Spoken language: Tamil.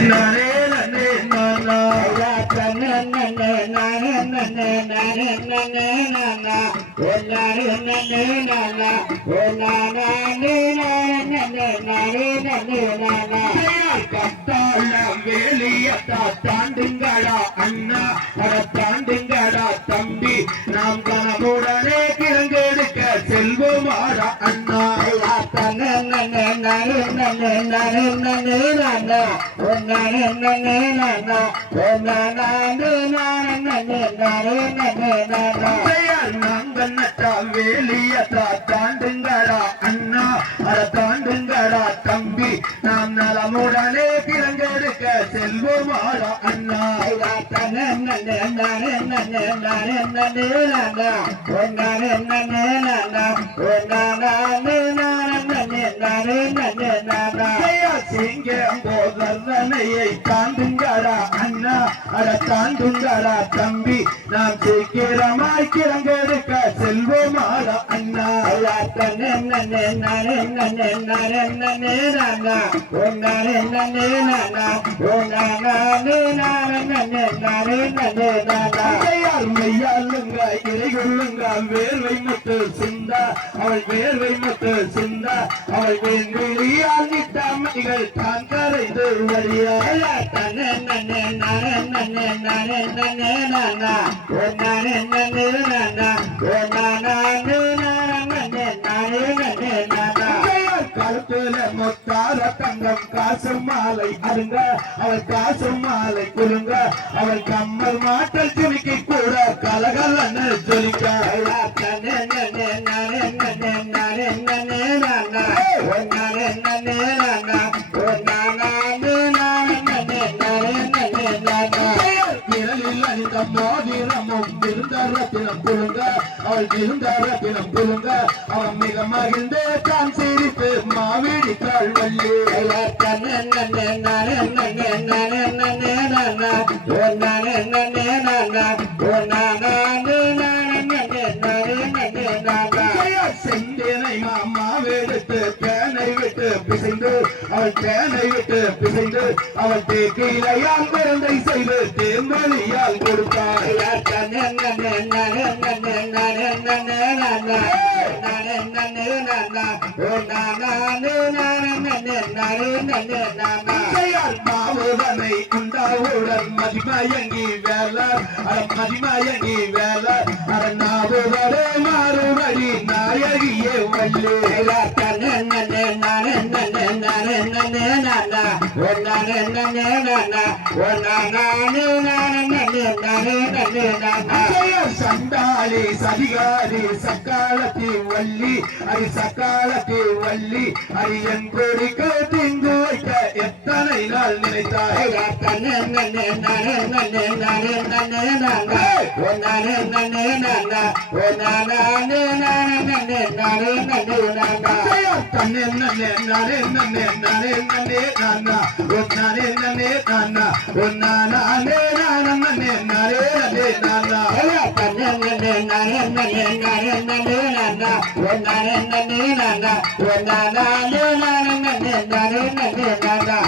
நானே நன்னே நானா தன்னே நன்னே நானே நன்னே நானே நன்னே நானா ஓ நானே நன்னே நானா ஓ நானே நன்னே நானே நன்னே நானா கத்தால வேலியத்தா தாண்டுங்கடா அண்ணா அட தாண்டுங்கடா தம்பி நாம் கனவுடனே கிழங்கெடுக்க செல்வோமாடா அண்ணா தன்னே நன்னே நானே நன்னே நானே நன்னே நானா ஓ நானே நன்னே நானா ஓ நானே நன்னே நானே நன்னே நானா நாங்கள் நட்டா வேலியத்தா தாண்டுங்கடா அண்ணா அட தாண்டுங்கடா தம்பி நாம் நலமுடனே கிழங்கெடுக்க செல்வோமாடா அண்ணா தன்னே நன்னே நானே நன்னே நானே நன்னே நானா ஓ நானே நன்னே நானா ஓ நானே நன்னே நானே நன்னே நானா போதனையை தாண்டுங்கடா அண்ணா அட தாண்டுங்கடா தம்பி நாம் சீக்கிரமாய் கிழங்கெடுக்க செல்வோமாடா அண்ணா தன்னே நன்னே நானே நன்னே நானே நன்னே நானா ஓ நானே நன்னே நானா ஓ நானே நன்னே நானே நன்னே நானா மெய்யாளுங்க இறைகொள்ளுங்க வேர்வை மட்டு சிந்தா அவள் வேர்வை மட்டு சிந்தா அவள் வேண்டியால் நிட்டாமைகள் தான் கரைந்து வழியா தன்னே நன்னே நானே நன்னே நானே நன்னே நானா ஓ நானே நன்னே நானா ஓ நானே நன்னே நானே நன்னே நானா கழுத்துல மொத்தார தங்கம் காசு மாலை அருங்க அவள் காசு மாலை குலுங்க அவள் கம்மல் மாட்டல் துணிக்கை கூட கலகலன்னு ஜொலிக்க தன்னே நன்னே நானே நன்னே நானே நன்னே நானா ஓ நானே நன்னே நானா ஓ நானே நன்னே நானே நன்னே நானா விரலில் அணிந்த மோதிரமும் விருந்தரத்தினம் புழுங்க அவள் விருந்தரத்தினம் புழுங்க அவன் மிக மகிழ்ந்து தான் சிரித்து மாவிடிக்காள் வள்ளி தன்னே நன்னே நானே நன்னே நானே நன்னே நானா ஓ நானே நன்னே நானா ஓ நானே நன்னே நானே நன்னே நானா செந்தேனை மாமாவெடுத்து தேனை விட்டு பிசைந்து அவள் தேனை விட்டு பிசைந்து அவள் தேக்கிலையால் மருந்தை செய்து தேம்பலியால் கொடுத்தாள் தன்னே நன்னே நானே நன்னே நானே நன்னே நானா நானே நன்னே நானா ஓ நானே நன்னே நானே நன்னே நானா மாவுதனை உண்டாவுடன் மதிமயங்கி வேலர் மதிமயங்கி வேலர் நாவுதரே மாறுபடி நாயகியே வள்ளி தன்னே நன்னே நானே நன்னே நானே நன்னே நானா ஓ நானே நன்னே நானா ஓ நானே நன்னே நானே நன்னே நானா சண்டாளி சதிகாரி சக்காலத்தி வள்ளி அது சக்காலத்தி வள்ளி அது என் கொடிக்கு திங்கு வைக்க எத்தனை நாள் நினைத்தாய் தன்னே நன்னே நானே நன்னே நானே நன்னே நானா ஓ நானே நன்னே நானா ஓ நானே நன்னே நானே நன்னே நானா தன்னே நன்னே நானே நன்னே நானே நன்னே நானா ஓ நானே நன்னே நானா ஓ நானே நன்னே நானே நன்னே நானா தன்னே நன்னே நானே நன்னே நானே நன்னே நானா ஓ நானே நன்னே நானா ஓ நானே நன்னே நானே நன்னே நானா